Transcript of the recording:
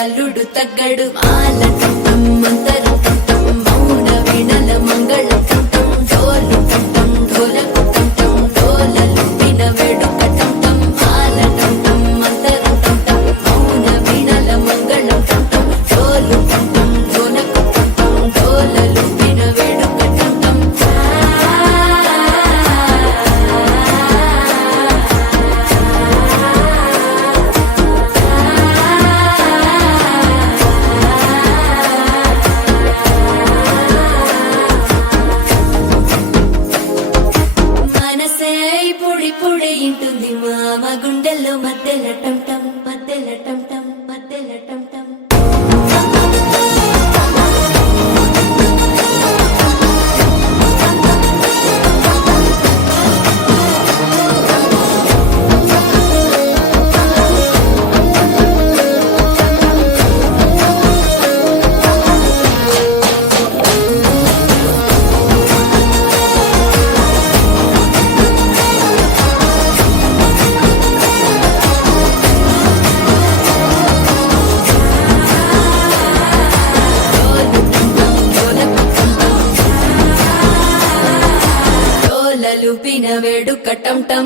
అల్లుడు తగ్గడు మాల కంఠం మంతరం కంఠం మౌన వీణల మంగళం కంఠం డోలు కంఠం డోలకు కంఠం డోలలు విన వేడుక కంఠం మాల కంఠం మంతరం కంఠం మౌన వీణల మంగళం కంఠం డోలు కంఠం డోలకు కంఠం డోలలు విన వేడుక కంఠం పొడి ఇంటుంది మామ గుండెల్లో మధ్యల టంటం మధ్యల టంటం మధ్యల టంటం లూపిన వేడుక టం టం